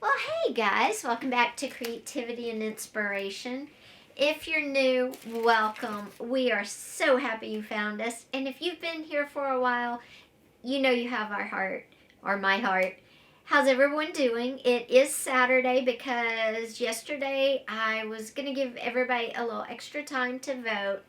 Well, hey guys, welcome back to Creativity and Inspiration. If you're new, welcome. We are so happy you found us. And if you've been here for a while, you know you have our heart, or my heart. How's everyone doing? It is Saturday because yesterday I was going to give everybody a little extra time to vote.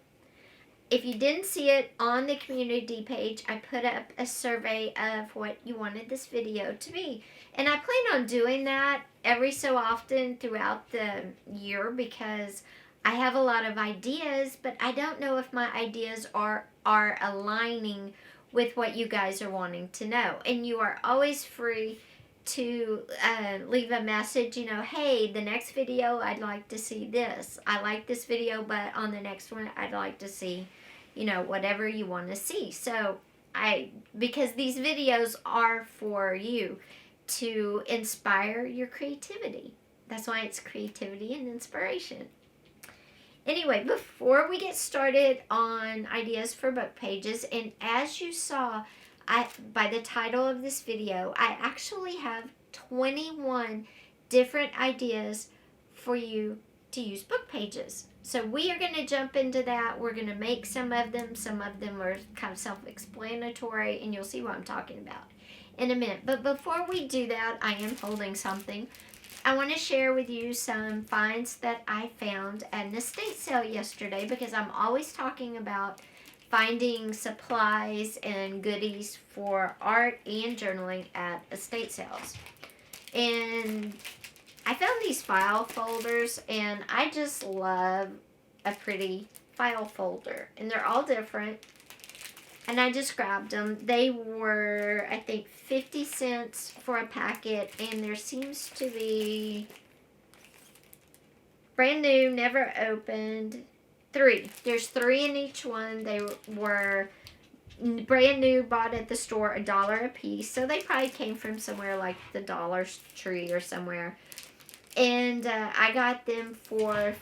If you didn't see it on the community page, I put up a survey of what you wanted this video to be. And I plan on doing that every so often throughout the year because I have a lot of ideas, but I don't know if my ideas are aligning with what you guys are wanting to know. And you are always free to leave a message, hey, the next video I'd like to see this. I like this video, but on the next one I'd like to see whatever you want to see. So because these videos are for you to inspire your creativity. That's why it's creativity and inspiration. Anyway, before we get started on ideas for book pages, and as you saw by the title of this video, I actually have 21 different ideas for you to use book pages. So we are going to jump into that. We're going to make some of them. Some of them are kind of self-explanatory, and you'll see what I'm talking about in a minute. But before we do that, I am holding something. I want to share with you some finds that I found at an estate sale yesterday, because I'm always talking about finding supplies and goodies for art and journaling at estate sales. And I found these file folders, and I just love a pretty file folder. And they're all different. And I just grabbed them. They were, I think, 50 cents for a packet. And there seems to be brand new, never opened, 3. There's 3 in each one. They were brand new, bought at the store, $1 a piece. So they probably came from somewhere like the Dollar Tree or somewhere. And I got them for,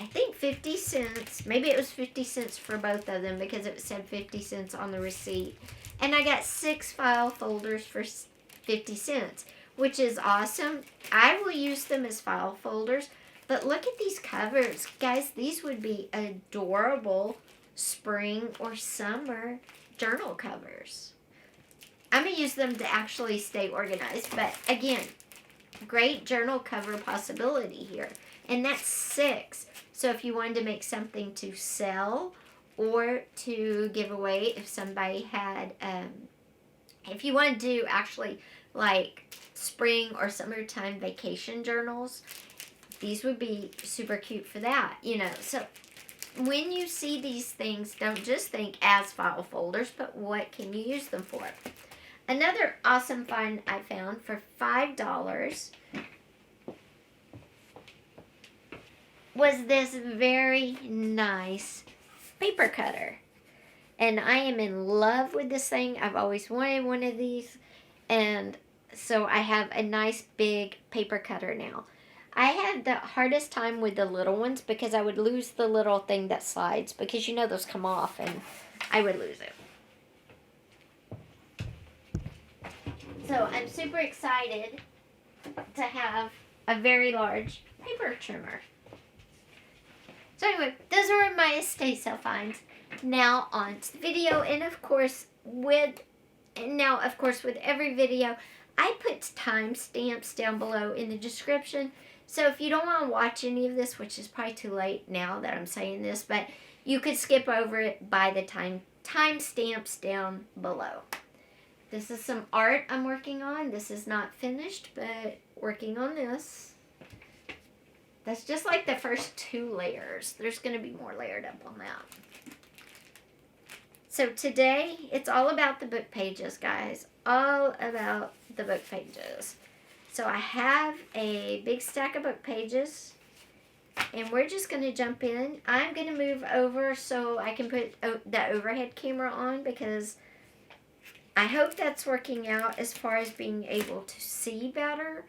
I think, 50 cents. Maybe it was 50 cents for both of them because it said 50 cents on the receipt. And I got 6 file folders for 50 cents, which is awesome. I will use them as file folders. But look at these covers. Guys, these would be adorable spring or summer journal covers. I'm going to use them to actually stay organized. But again, great journal cover possibility here. And that's 6. So if you wanted to make something to sell or to give away, if somebody had, if you wanted to actually like spring or summertime vacation journals, these would be super cute for that, So when you see these things, don't just think as file folders, but what can you use them for? Another awesome find I found for $5 was this very nice paper cutter. And I am in love with this thing. I've always wanted one of these. And so I have a nice big paper cutter now. I had the hardest time with the little ones because I would lose the little thing that slides, because those come off and I would lose it. So I'm super excited to have a very large paper trimmer. So anyway, those were my estate sale finds. Now on to the video, and of course with every video, I put timestamps down below in the description. So if you don't want to watch any of this, which is probably too late now that I'm saying this, but you could skip over it by the timestamps down below. This is some art I'm working on. This is not finished, but working on this. That's just like the first 2 layers. There's going to be more layered up on that. So today, it's all about the book pages, guys. All about the book pages. So I have a big stack of book pages, and we're just going to jump in. I'm going to move over so I can put the overhead camera on, because I hope that's working out as far as being able to see better.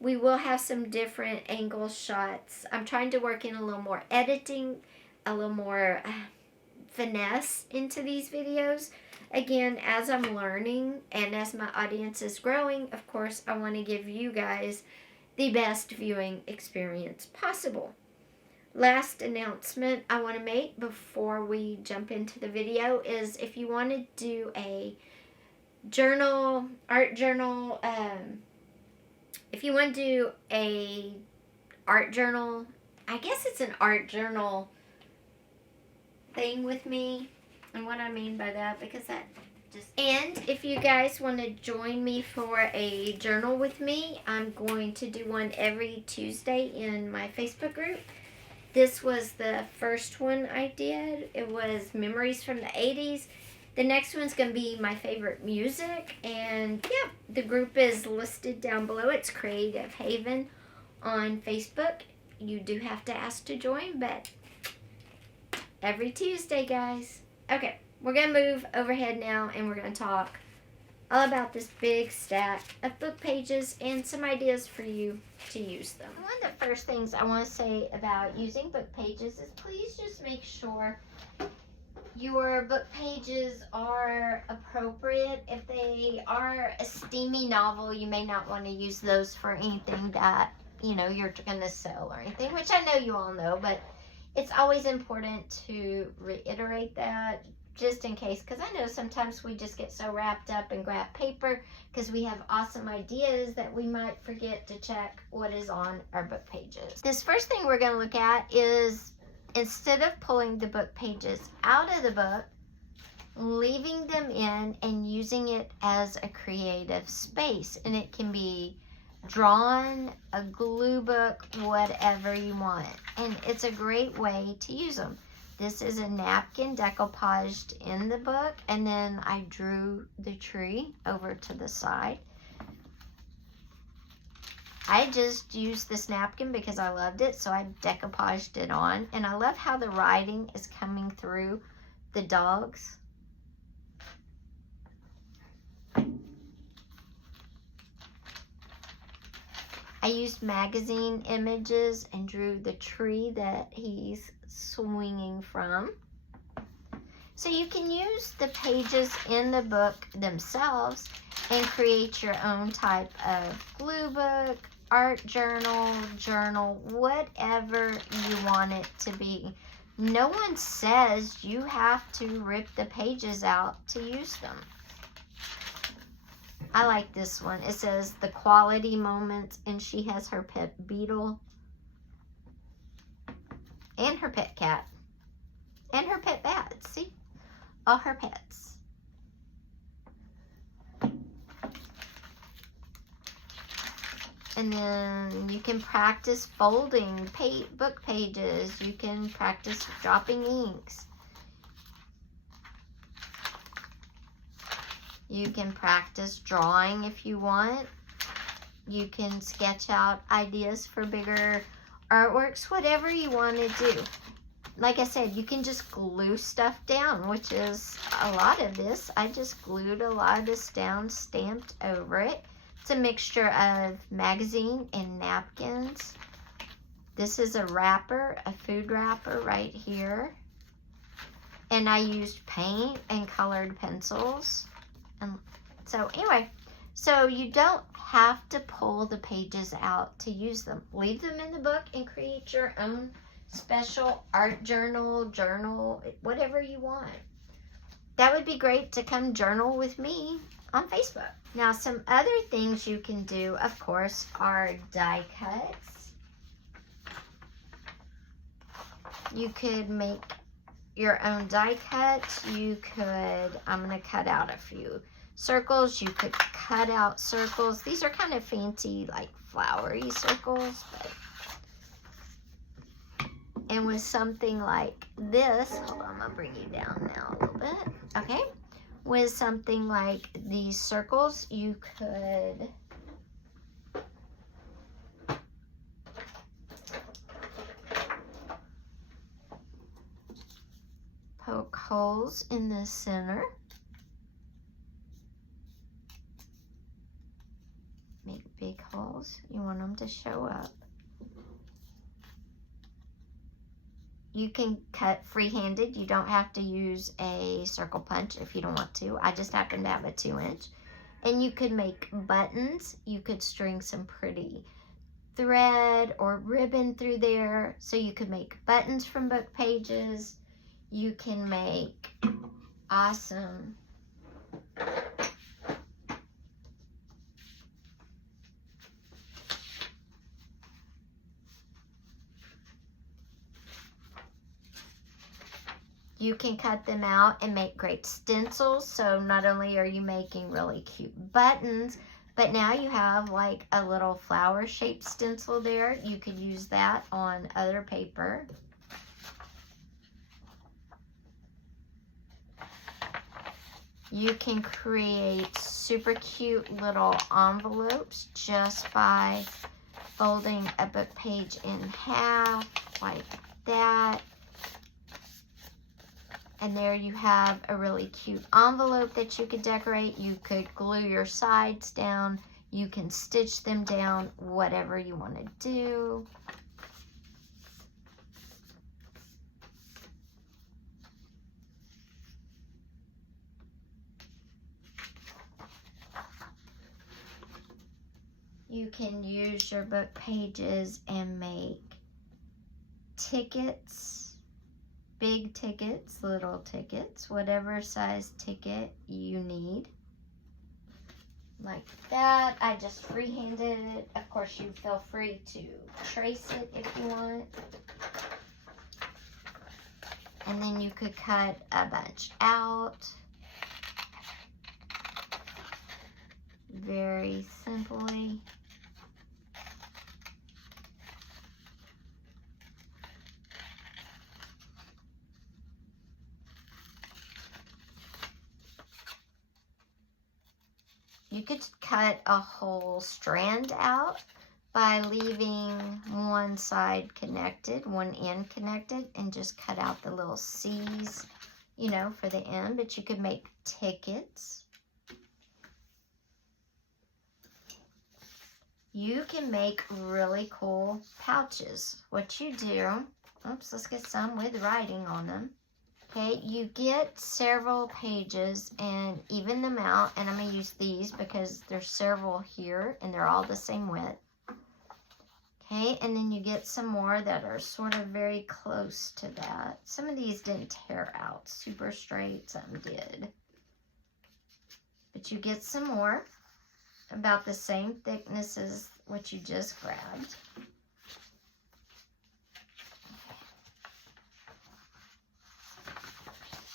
We will have some different angle shots. I'm trying to work in a little more editing, a little more finesse into these videos. Again, as I'm learning and as my audience is growing, of course, I want to give you guys the best viewing experience possible. Last announcement I want to make before we jump into the video is if you want to do a journal, art journal, if you want to do a art journal, I guess it's an art journal thing with me, and what I mean by that, because that just, and if you guys want to join me for a journal with me, I'm going to do one every Tuesday in my Facebook group. This was the first one I did. It was memories from the 80s. The next one's going to be my favorite music. And yeah, the group is listed down below. It's Creative Haven on Facebook. You do have to ask to join, but every Tuesday, guys. Okay, we're going to move overhead now, and we're going to talk all about this big stack of book pages and some ideas for you to use them. One of the first things I want to say about using book pages is please just make sure your book pages are appropriate. If they are a steamy novel, you may not want to use those for anything that, you know, you're going to sell or anything, which I know you all know, but it's always important to reiterate that, just in case, because I know sometimes we just get so wrapped up and grab paper because we have awesome ideas that we might forget to check what is on our book pages. This first thing we're going to look at is, instead of pulling the book pages out of the book, leaving them in and using it as a creative space. And it can be drawn, a glue book, whatever you want. And it's a great way to use them. This is a napkin decoupaged in the book, and then I drew the tree over to the side. I just used this napkin because I loved it, so I decoupaged it on. And I love how the writing is coming through the dogs. I used magazine images and drew the tree that he's swinging from. So you can use the pages in the book themselves and create your own type of glue book, art journal, whatever you want it to be. No one says you have to rip the pages out to use them. I like this one. It says the quality moments, and she has her pet beetle and her pet cat and her pet bat. See? All her pets. And then you can practice folding book pages. You can practice dropping inks. You can practice drawing if you want. You can sketch out ideas for bigger artworks, whatever you want to do. Like I said, you can just glue stuff down, which is a lot of this. I just glued a lot of this down, stamped over it. It's a mixture of magazine and napkins. This is a wrapper, a food wrapper right here. And I used paint and colored pencils. And so anyway, so you don't have to pull the pages out to use them. Leave them in the book and create your own special art journal, whatever you want. That would be great to come journal with me on Facebook. Now, some other things you can do, of course, are die cuts. You could make your own die cut. You could, I'm going to cut out a few circles. You could cut out circles. These are kind of fancy, like flowery circles, but and with something like this, hold on, I'm gonna bring you down now a little bit. Okay, with something like these circles, you could poke holes in the center. Make big holes. You want them to show up. You can cut free-handed. You don't have to use a circle punch if you don't want to. I just happen to have a 2-inch. And you could make buttons. You could string some pretty thread or ribbon through there. So you could make buttons from book pages. You can make awesome you can cut them out and make great stencils. So not only are you making really cute buttons, but now you have like a little flower shaped stencil there. You could use that on other paper. You can create super cute little envelopes just by folding a book page in half like that. And there you have a really cute envelope that you could decorate. You could glue your sides down. You can stitch them down, whatever you want to do. You can use your book pages and make tickets, big tickets, little tickets, whatever size ticket you need. Like that. I just freehanded it. Of course, you feel free to trace it if you want. And then you could cut a bunch out. Very simply. You could cut a whole strand out by leaving one side connected, one end connected, and just cut out the little C's, you know, for the end. But you could make tickets. You can make really cool pouches. What you do, oops, let's get some with writing on them. Okay, you get several pages and even them out, and I'm going to use these because there's several here and they're all the same width. Okay, and then you get some more that are sort of very close to that. Some of these didn't tear out super straight, some did. But you get some more about the same thickness as what you just grabbed.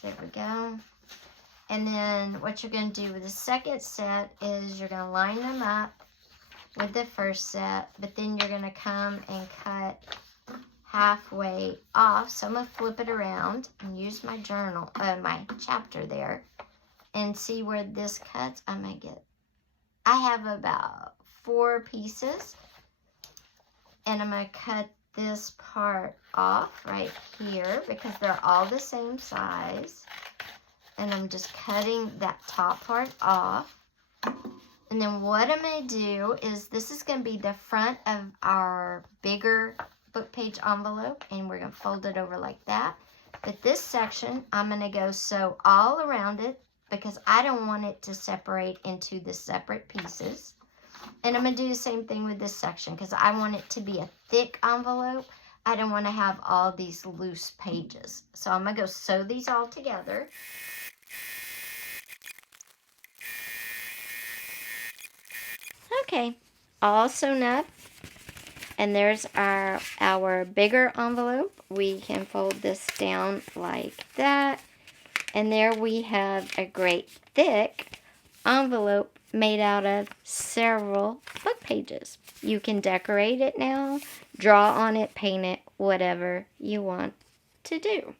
There we go. And then what you're going to do with the second set is you're going to line them up with the first set, but then you're going to come and cut halfway off. So I'm going to flip it around and use my journal, my chapter there, and see where this cuts. I have about 4 pieces, and I'm going to cut this part off right here because they're all the same size, and I'm just cutting that top part off. And then what I'm going to do is this is going to be the front of our bigger book page envelope, and we're going to fold it over like that. But this section I'm going to go sew all around it because I don't want it to separate into the separate pieces. And I'm going to do the same thing with this section because I want it to be a thick envelope. I don't want to have all these loose pages. So I'm going to go sew these all together. Okay, all sewn up. And there's our bigger envelope. We can fold this down like that. And there we have a great thick envelope made out of several book pages. You can decorate it now, draw on it, paint it, whatever you want to do.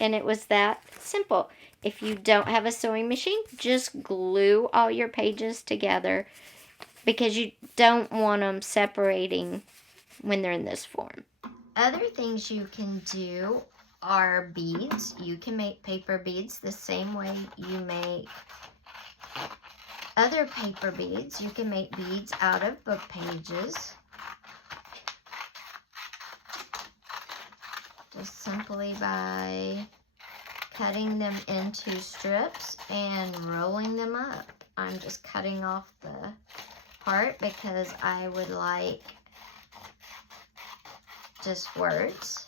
And it was that simple. If you don't have a sewing machine, just glue all your pages together because you don't want them separating when they're in this form. Other things you can do are beads. You can make paper beads the same way you make other paper beads. You can make beads out of book pages. Just simply by cutting them into strips and rolling them up. I'm just cutting off the part because I would like just words.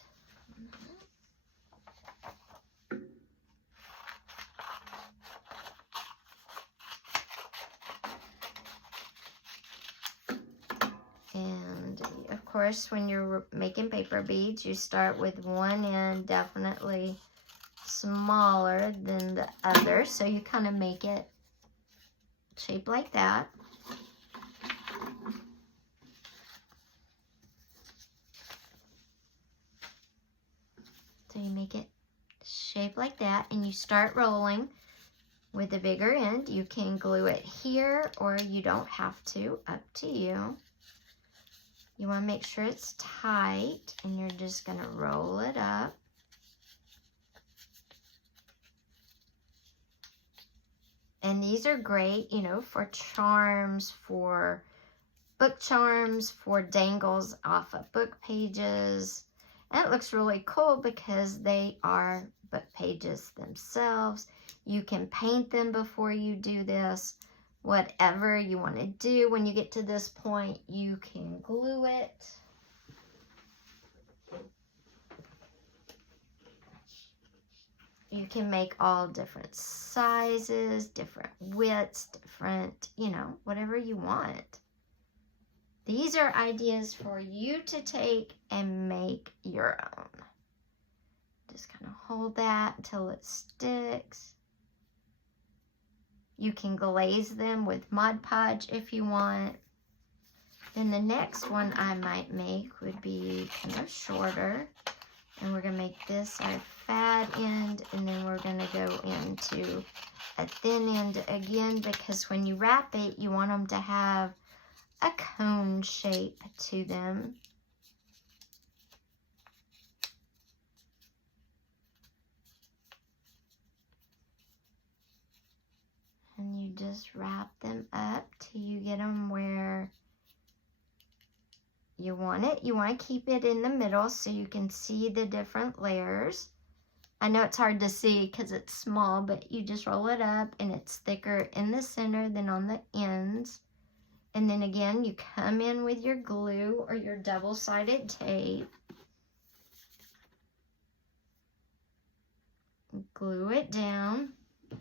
And of course, when you're making paper beads, you start with one end definitely smaller than the other, so you kind of make it shaped like that. So you make it shaped like that, and you start rolling with the bigger end. You can glue it here, or you don't have to, up to you. You want to make sure it's tight, and you're just going to roll it up. And these are great, you know, for charms, for book charms, for dangles off of book pages. And it looks really cool because they are book pages themselves. You can paint them before you do this. Whatever you want to do when you get to this point, you can glue it. You can make all different sizes, different widths, different, you know, whatever you want. These are ideas for you to take and make your own. Just kind of hold that until it sticks. You can glaze them with Mod Podge if you want. Then the next one I might make would be kind of shorter. And we're going to make this our fat end, and then we're going to go into a thin end again, because when you wrap it, you want them to have a cone shape to them. And you just wrap them up till you get them where you want it. You want to keep it in the middle so you can see the different layers. I know it's hard to see because it's small, but you just roll it up and it's thicker in the center than on the ends. And then again, you come in with your glue or your double-sided tape. Glue it down.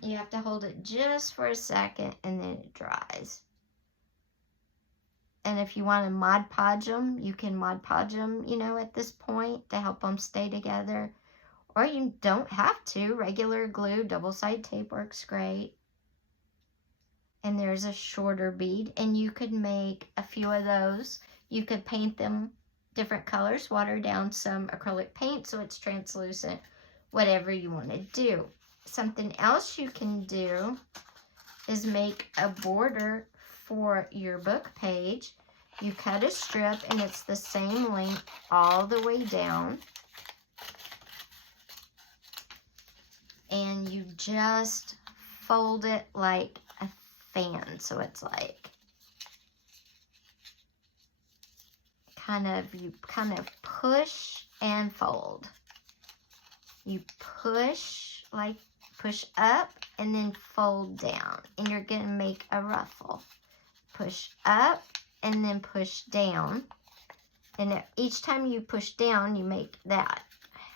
You have to hold it just for a second and then it dries. And if you want to Mod Podge them, you can Mod Podge them, you know, at this point to help them stay together. Or you don't have to. Regular glue, double-sided tape works great. And there's a shorter bead, and you could make a few of those. You could paint them different colors, water down some acrylic paint so it's translucent, whatever you want to do. Something else you can do is make a border for your book page. You cut a strip, and it's the same length all the way down. And you just fold it like a fan. So it's like you kind of push and fold. You push up and then fold down. And you're going to make a ruffle. Push up and then push down. And each time you push down, you make that.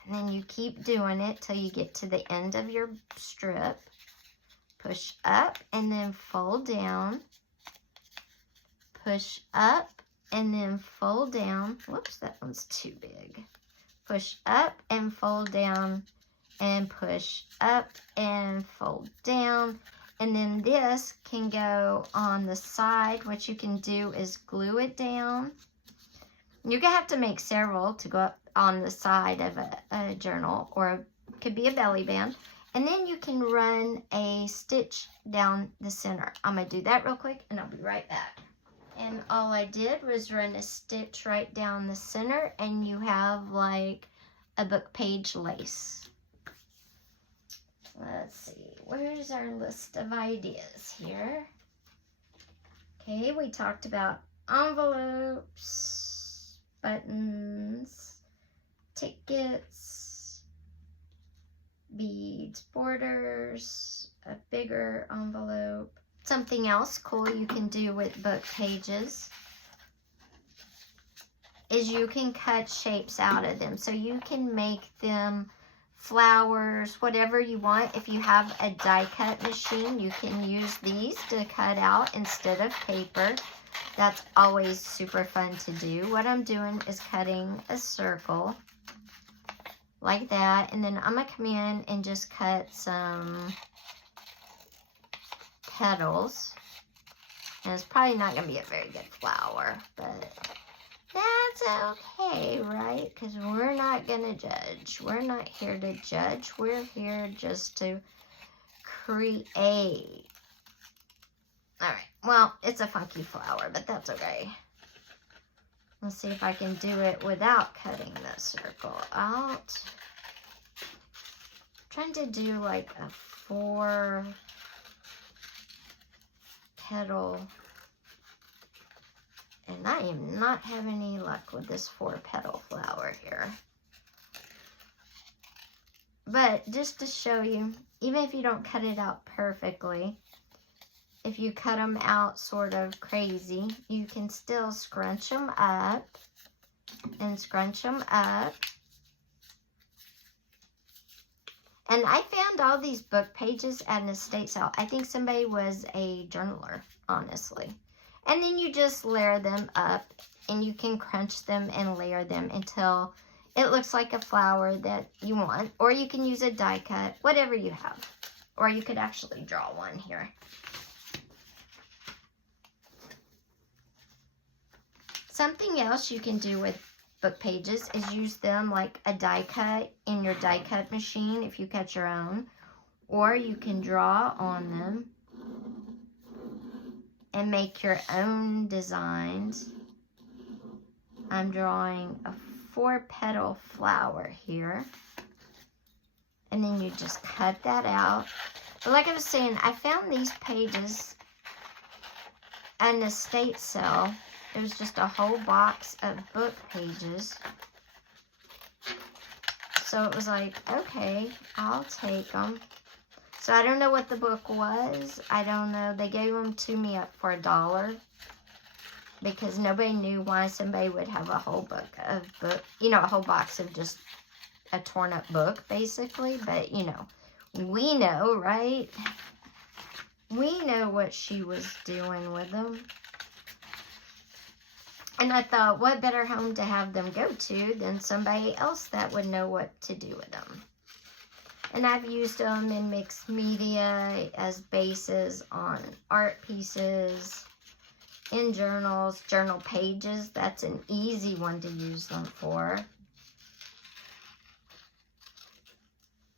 And then you keep doing it till you get to the end of your strip. Push up and then fold down. Push up and then fold down. Whoops, that one's too big. Push up and fold down. And push up and fold down. And then this can go on the side. What you can do is glue it down. You're going to have to make several to go up on the side of a journal, or it could be a belly band. And then you can run a stitch down the center. I'm going to do that real quick, and I'll be right back. And all I did was run a stitch right down the center, and you have like a book page lace. Let's see, where's our list of ideas here? Okay, we talked about envelopes, buttons, tickets, beads, borders, a bigger envelope, Something else cool you can do with book pages is you can cut shapes out of them. So you can make them flowers, whatever you want. If you have a die cut machine, you can use these to cut out instead of paper. That's always super fun to do. What I'm doing is cutting a circle like that, and then I'm gonna come in and just cut some petals. And it's probably not gonna be a very good flower, but that's okay, right? Because we're not gonna judge. We're not here to judge. We're here just to create. All right, well, it's a funky flower, but that's okay. Let's see if I can do it without cutting the circle out. I'm trying to do like a 4 petal, and I am not having any luck with this 4 petal flower here. But just to show you, even if you don't cut it out perfectly, if you cut them out sort of crazy, you can still scrunch them up and scrunch them up. And I found all these book pages at an estate sale. I think somebody was a journaler, honestly. And then you just layer them up, and you can crunch them and layer them until it looks like a flower that you want. Or you can use a die cut, whatever you have. Or you could actually draw one here. Something else you can do with book pages is use them like a die cut in your die cut machine if you cut your own, or you can draw on them and make your own designs. I'm drawing a 4 petal flower here, and then you just cut that out. But like I was saying, I found these pages at an estate sale. It was just a whole box of book pages. So it was like, okay, I'll take them. So I don't know what the book was. I don't know. They gave them to me up for $1 because nobody knew why somebody would have a whole a whole box of just a torn up book, basically. But, we know, right? We know what she was doing with them. And I thought, what better home to have them go to than somebody else that would know what to do with them. And I've used them in mixed media as bases on art pieces, in journals, journal pages. That's an easy one to use them for.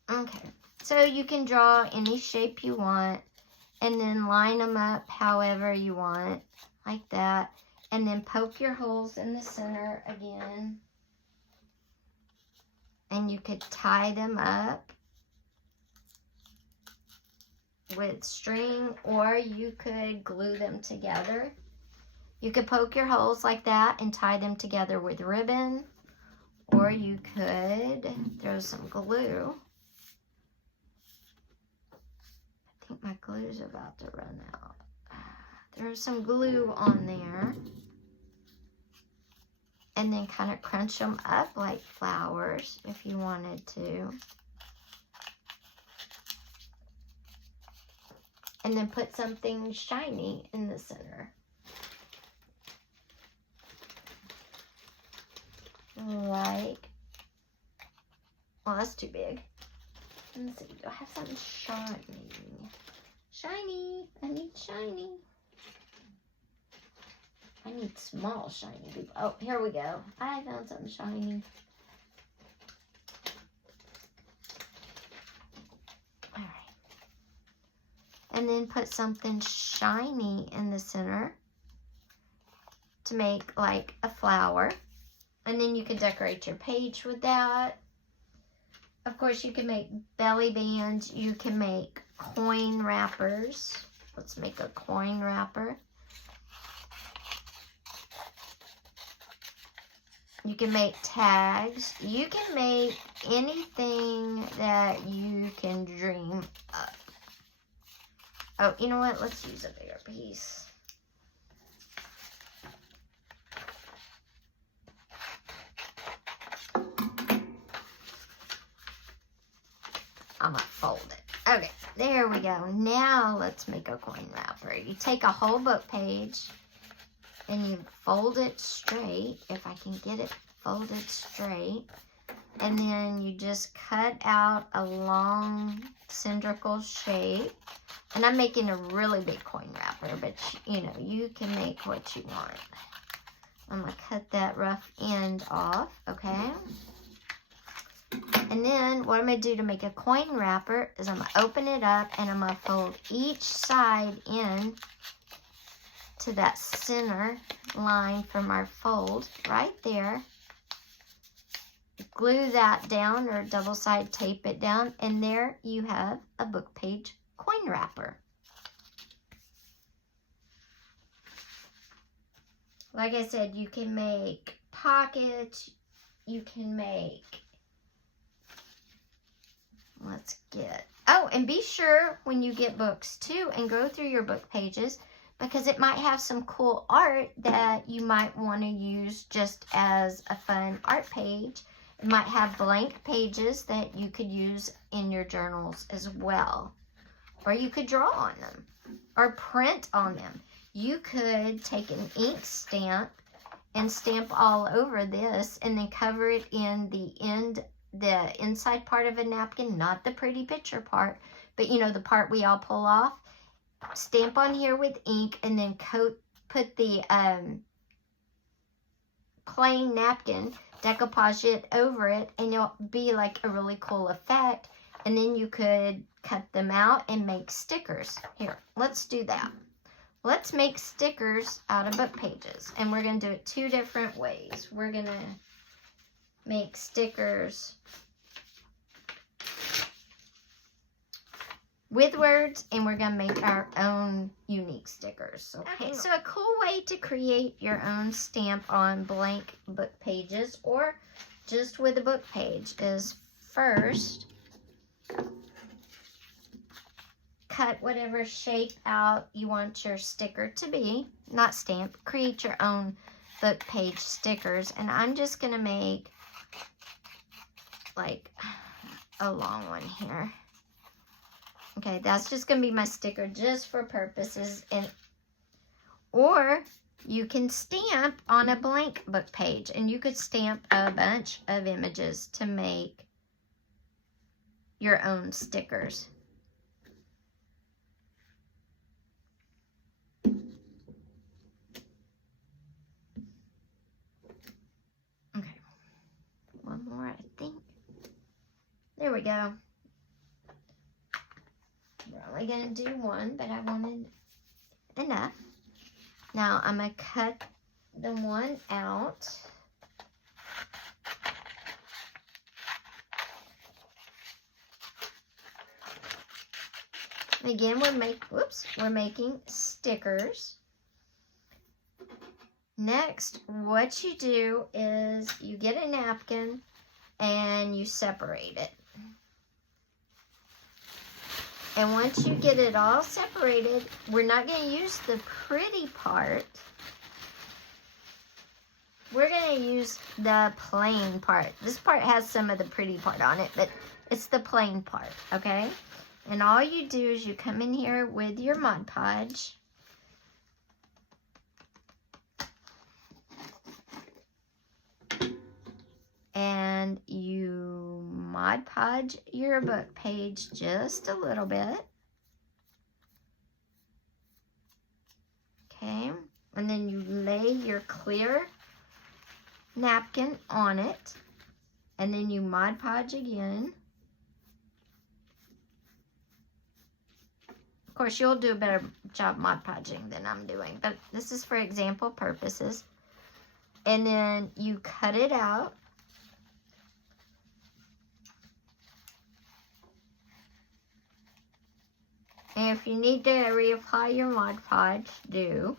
Okay, so you can draw any shape you want and then line them up however you want, like that. And then poke your holes in the center again. And you could tie them up with string, or you could glue them together. You could poke your holes like that and tie them together with ribbon, or you could throw some glue. I think my glue's about to run out. There's some glue on there. And then kind of crunch them up like flowers if you wanted to. And then put something shiny in the center. Like, well, that's too big. Let's see, do I have something shiny? Shiny, I need shiny. I need small shiny people. Oh, here we go. I found something shiny. All right. And then put something shiny in the center to make like a flower. And then you can decorate your page with that. Of course, you can make belly bands. You can make coin wrappers. Let's make a coin wrapper. You can make tags. You can make anything that you can dream up. Oh, you know what? Let's use a bigger piece. I'm gonna fold it. Okay, there we go. Now let's make a coin wrapper. You take a whole book page and you fold it straight, if I can get it folded straight. And then you just cut out a long cylindrical shape. And I'm making a really big coin wrapper, but you know, you can make what you want. I'm gonna cut that rough end off, okay? And then what I'm going to do to make a coin wrapper is I'm going to open it up and I'm going to fold each side in to that center line from our fold right there. Glue that down or double side tape it down, and there you have a book page coin wrapper. Like I said, you can make pockets, you can make... Let's get, oh, and be sure when you get books too and go through your book pages, because it might have some cool art that you might want to use just as a fun art page. It might have blank pages that you could use in your journals as well. Or you could draw on them or print on them. You could take an ink stamp and stamp all over this and then cover it in the inside part of a napkin, not the pretty picture part, but you know, the part we all pull off. Stamp on here with ink and then put the plain napkin, decoupage it over it, and it'll be like a really cool effect. And then you could cut them out and make stickers. Here, let's do that. Let's make stickers out of book pages, and we're going to do it two different ways. We're going to make stickers with words, and we're going to make our own unique stickers. Okay, so a cool way to create your own stamp on blank book pages or just with a book page is first cut whatever shape out you want your sticker to be, not stamp, create your own book page stickers. And I'm just going to make like a long one here. Okay, that's just going to be my sticker just for purposes. Or you can stamp on a blank book page, and you could stamp a bunch of images to make your own stickers. Okay, one more, I think. There we go. We're only going to do one, but I wanted enough. Now I'm going to cut the one out. Again, we're making stickers. Next, what you do is you get a napkin and you separate it. And once you get it all separated, we're not going to use the pretty part. We're going to use the plain part. This part has some of the pretty part on it, but it's the plain part, okay? And all you do is you come in here with your Mod Podge. And you Mod Podge your book page just a little bit. Okay, and then you lay your clear napkin on it. And then you Mod Podge again. Of course, you'll do a better job Mod Podging than I'm doing, but this is for example purposes. And then you cut it out. And if you need to reapply your Mod Podge, do.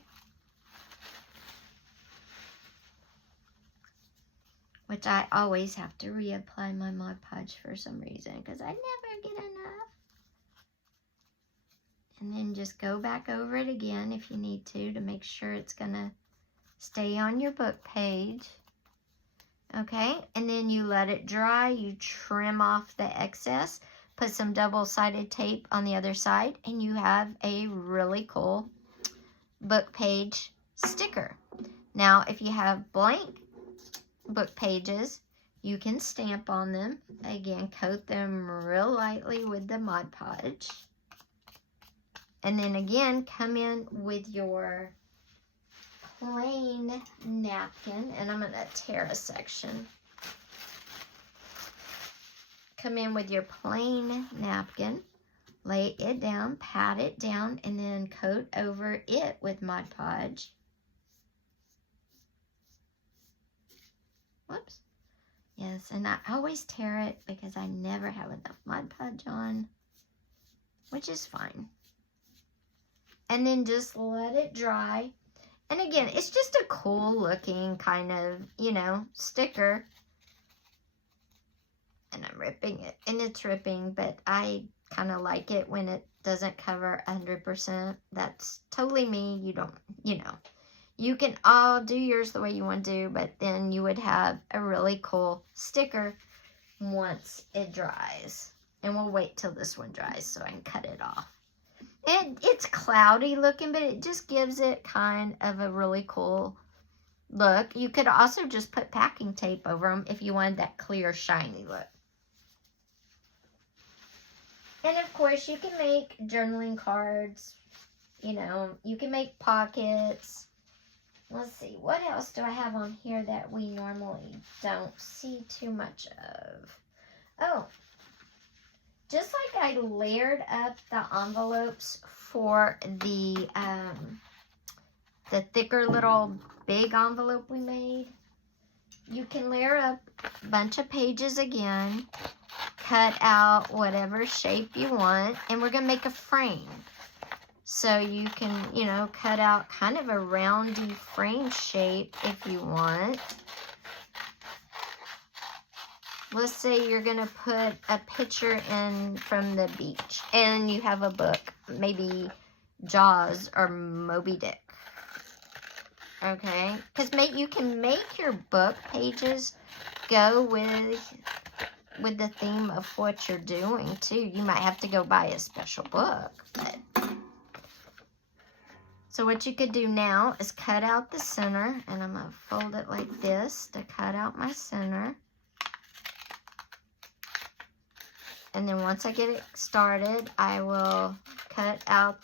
Which I always have to reapply my Mod Podge for some reason, because I never get enough. And then just go back over it again if you need to make sure it's gonna stay on your book page. Okay, and then you let it dry, you trim off the excess, put some double-sided tape on the other side, and you have a really cool book page sticker. Now, if you have blank book pages, you can stamp on them. Again, coat them real lightly with the Mod Podge. And then again, come in with your plain napkin, and I'm going to tear a section. Come in with your plain napkin, lay it down, pat it down, and then coat over it with Mod Podge. Whoops. Yes, and I always tear it because I never have enough Mod Podge on, which is fine. And then just let it dry. And again, it's just a cool looking kind of, you know, sticker. And I'm ripping it, and it's ripping, but I kind of like it when it doesn't cover 100%. That's totally me. You don't, you know, you can all do yours the way you want to do, but then you would have a really cool sticker once it dries. And we'll wait till this one dries so I can cut it off. It's cloudy looking, but it just gives it kind of a really cool look. You could also just put packing tape over them if you wanted that clear, shiny look. And of course, you can make journaling cards. You know, you can make pockets. Let's see, what else do I have on here that we normally don't see too much of? Oh, just like I layered up the envelopes for the thicker little big envelope we made, you can layer up a bunch of pages again, cut out whatever shape you want, and we're going to make a frame. So you can, you know, cut out kind of a roundy frame shape if you want. Let's say you're going to put a picture in from the beach and you have a book, maybe Jaws or Moby Dick. Okay? Because you can make your book pages go with the theme of what you're doing too. You might have to go buy a special book. So what you could do now is cut out the center, and I'm going to fold it like this to cut out my center. And then once I get it started, I will cut out,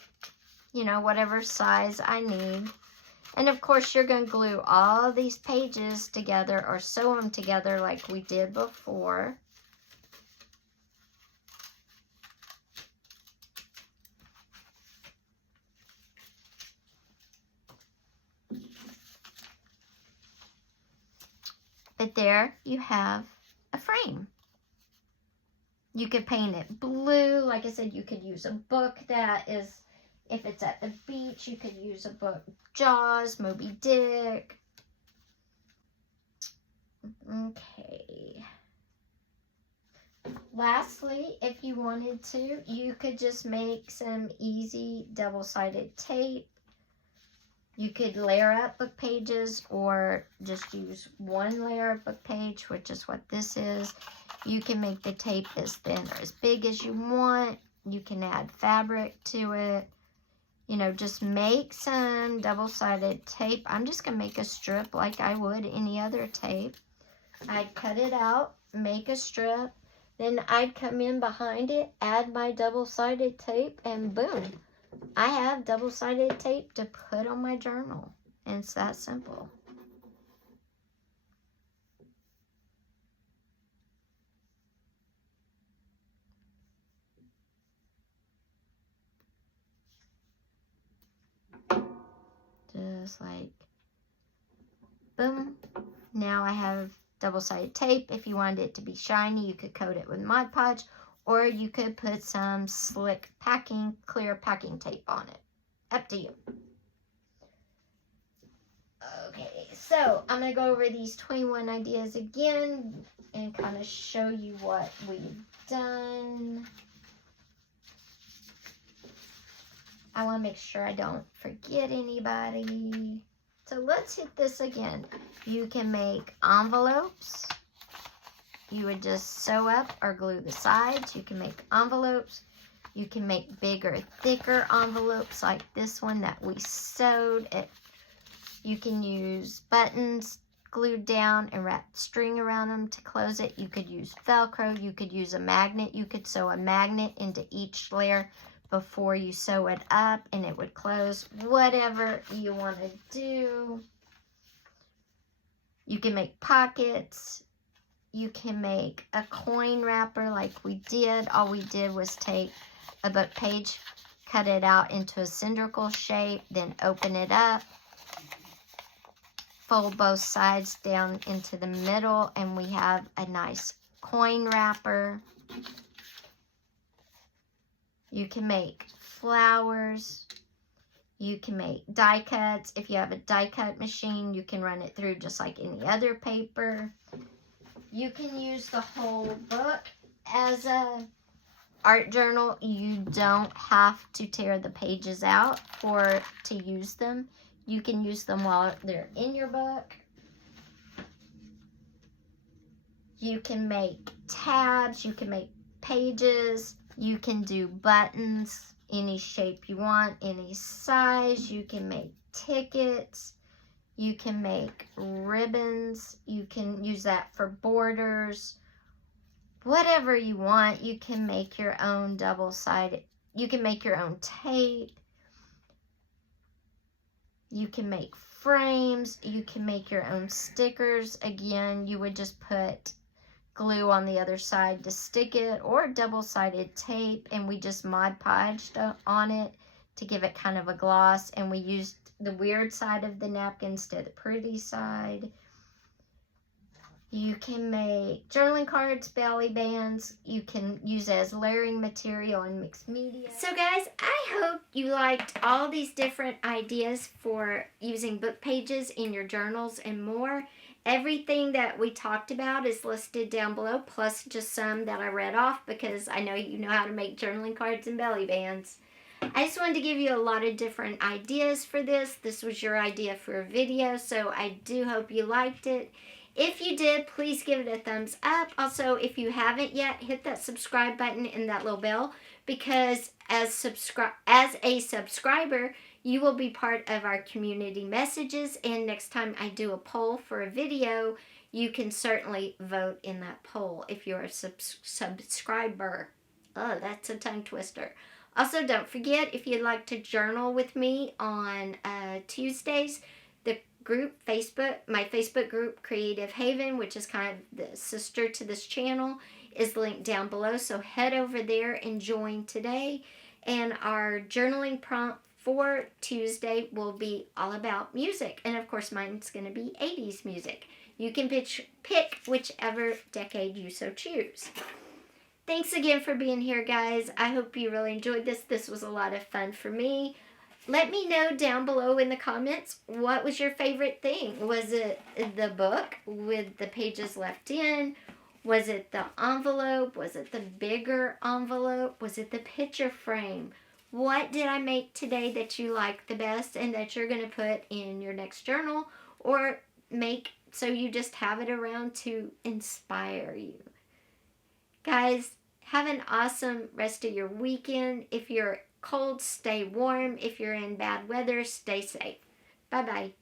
you know, whatever size I need. And of course, you're going to glue all these pages together or sew them together like we did before. But there you have a frame. You could paint it blue. Like I said, you could use a book that is, if it's at the beach, you could use a book, Jaws, Moby Dick. Okay. Lastly, if you wanted to, you could just make some easy double-sided tape. You could layer up book pages or just use one layer of book page, which is what this is. You can make the tape as thin or as big as you want. You can add fabric to it. You know, just make some double-sided tape. I'm just going to make a strip like I would any other tape. I'd cut it out, make a strip. Then I'd come in behind it, add my double-sided tape, and boom. I have double-sided tape to put on my journal. And it's that simple. Just like, boom. Now I have double-sided tape. If you wanted it to be shiny, you could coat it with Mod Podge, or you could put some slick clear packing tape on it. Up to you. Okay, so I'm going to go over these 21 ideas again and kind of show you what we've done. I want to make sure I don't forget anybody. So let's hit this again. You can make envelopes. You would just sew up or glue the sides. You can make envelopes. You can make bigger, thicker envelopes like this one that we sewed. You can use buttons glued down and wrap string around them to close it. You could use Velcro. You could use a magnet. You could sew a magnet into each layer before you sew it up and it would close. Whatever you want to do. You can make pockets. You can make a coin wrapper like we did. All we did was take a book page, cut it out into a cylindrical shape, then open it up, fold both sides down into the middle, and we have a nice coin wrapper. You can make flowers. You can make die cuts. If you have a die cut machine, you can run it through just like any other paper. You can use the whole book as a art journal. You don't have to tear the pages out to use them. You can use them while they're in your book. You can make tabs. You can make pages. You can do buttons, any shape you want, any size. You can make tickets. You can make ribbons. You can use that for borders. Whatever you want. You can make your own double-sided. You can make your own tape. You can make frames. You can make your own stickers. Again, you would just put glue on the other side to stick it, or double-sided tape, and we just Mod Podged on it to give it kind of a gloss, and we used the weird side of the napkin instead of the pretty side. You can make journaling cards, belly bands. You can use it as layering material and mixed media. So guys, I hope you liked all these different ideas for using book pages in your journals and more. Everything that we talked about is listed down below, plus just some that I read off because I know you know how to make journaling cards and belly bands. I just wanted to give you a lot of different ideas for this. This was your idea for a video, so I do hope you liked it. If you did, please give it a thumbs up. Also, if you haven't yet, hit that subscribe button and that little bell, because as a subscriber, you will be part of our community messages, and next time I do a poll for a video, you can certainly vote in that poll if you're a subscriber. Oh, that's a tongue twister. Also, don't forget, if you'd like to journal with me on Tuesdays, the group my Facebook group, Creative Haven, which is kind of the sister to this channel, is linked down below. So head over there and join today. And our journaling prompt for Tuesday will be all about music. And of course, mine's going to be 80s music. You can pick whichever decade you so choose. Thanks again for being here, guys. I hope you really enjoyed this. This was a lot of fun for me. Let me know down below in the comments, what was your favorite thing? Was it the book with the pages left in? Was it the envelope? Was it the bigger envelope? Was it the picture frame? What did I make today that you liked the best and that you're going to put in your next journal, or make so you just have it around to inspire you? Guys, have an awesome rest of your weekend. If you're cold, stay warm. If you're in bad weather, stay safe. Bye-bye.